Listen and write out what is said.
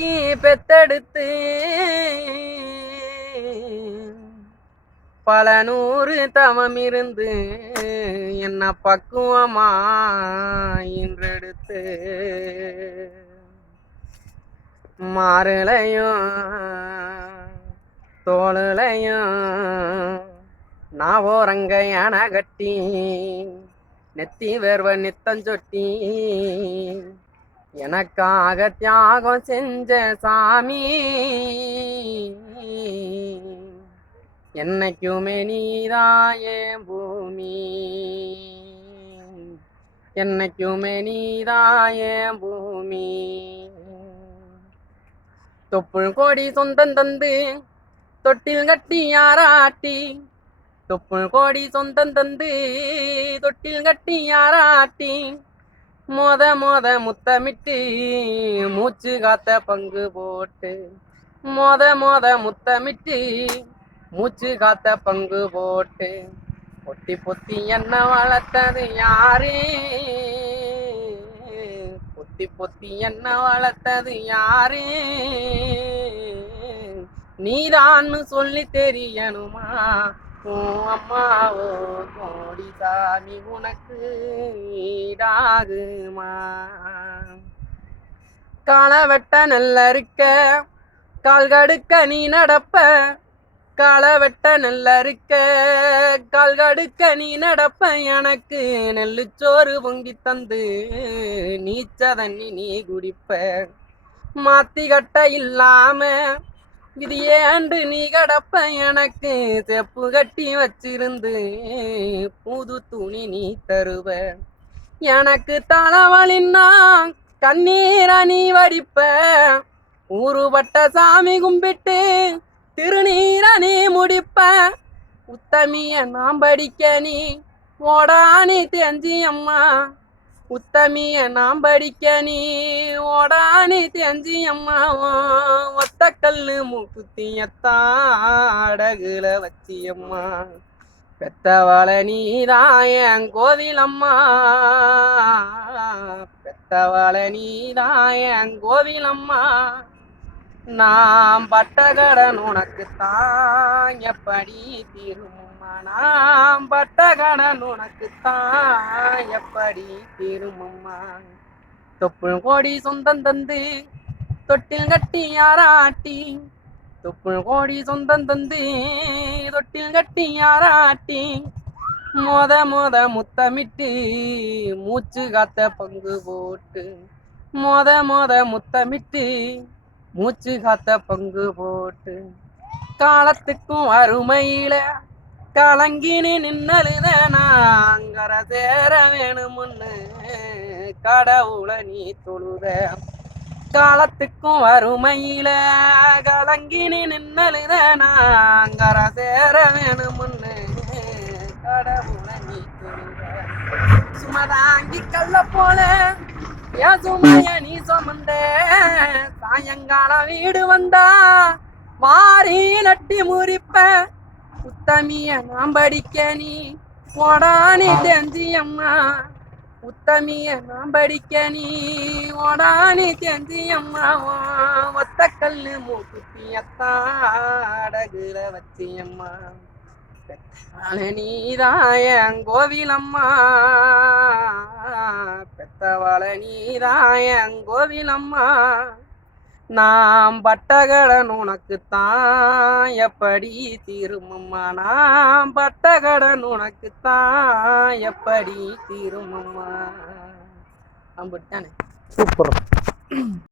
தூக்கி பெத்தெடுத்து பல நூறு தவம் இருந்து என்ன பக்குவமா இன்றெடுத்து மாறுலையும் தோளுலையும் நான் ஓரங்க யானை கட்டி நெத்தி வேர்வ நித்தஞ்சொட்டி எனக்காக தியாகம் செஞ்ச சாமி என்னைக்குமே நீதாயே பூமி என்னைக்குமே நீதாயே பூமி தொப்புள் கோடி சொந்தம் தந்து தொட்டில் கட்டி யாராட்டி தொப்புள் கோடி சொந்தம் தந்து தொட்டில் கட்டி யாராட்டி மொத முத்தமிட்டு மூச்சு காத்த பங்கு போட்டு மொத முத்தமிட்டு மூச்சு காத்த பங்கு போட்டு பொத்தி பொத்தி என்ன வளர்த்தது யாரு பொத்தி பொத்தி என்ன வளர்த்தது யாரு நீதான்னு சொல்லி தெரியணுமா அம்மாவோ கோடி சாமி உனக்கு ஈடாகுமா காலை வெட்ட நெல்ல இருக்க கால் கடுக்க நீ நடப்ப காலை வெட்ட நெல்ல இருக்க கால் கடுக்க நீ நடப்ப எனக்கு நெல்லுச்சோறு பொங்கி தந்து நீச்ச தண்ணி நீ குடிப்ப மாத்தி கட்ட இல்லாம இது ஏண்டு நீ கடப்ப எனக்கு செப்பு கட்டி வச்சிருந்து புது துணி நீ தருவ எனக்கு தலைவலின்னா கண்ணீர நீ வடிப்ப ஊருபட்ட சாமி கும்பிட்டு திருநீர நீ முடிப்ப உத்தமிய நாம் படிக்க நீ ஓடானி தெரிஞ்சி அம்மா உத்தமிய நாம் படிக்க நீ ஓடானி தெரிஞ்சி அம்மா ஒத்த கல்லு மூக்குத்தியத்தாடகுல வச்சியம்மா பெத்தவள நீதாயன் கோவிலம்மா பெத்தவள நீதாயன் கோவிலம்மா நாம் பட்டகடன் உனக்குத்தான் எப்படி தீருமம்மா நாம் பட்டகடன் உனக்குத்தான் எப்படி தீருமம்மா தொப்புள் கோடி சொந்தம் தந்து தொட்டில் கட்டி யாராட்டி தொப்புள் கோடி சொந்தம் தந்து தொட்டில் கட்டி யாராட்டி மொத முத்தமிட்டு மூச்சு காத்த பங்கு போட்டு மொத முத்தமிட்டு மூச்சு காத்த பங்கு போட்டு காலத்துக்கும் அருமையில கலங்கினு நின்னலுத நாங்கர சேர வேணுமுன்னு கடவுளை நீ தொழுத காலத்துக்கும் அருமையில கலங்கினு நின்னலுத நாங்கர சேர வேணுமுன்னு கடவுளை நீ தொழுத சுமதாங்கி கள்ள போல என் சுமைய நீ சுமந்த சாயங்காலம் வீடு வந்தா வாரி நட்டி முறிப்ப உத்தமிய நாம் படிக்க நீ ஓடானி தெரிஞ்சியம்மா உத்தமிய நாம் படிக்க நீ ஓடானி தெரிஞ்சியம்மா ஒத்த கல்லு மூக்குத்தியத்தாடகுல வச்சியம்மா நீதாயன் கோவிலம்மா பெத்தவள நீதாயன் கோவிலம்மா நாம் பட்டகடன் உனக்குத்தான் எப்படி தீருமம்மா நாம் பட்டகடன் உனக்குத்தான் எப்படி தீருமம்மா அப்படித்தானே சூப்பர்.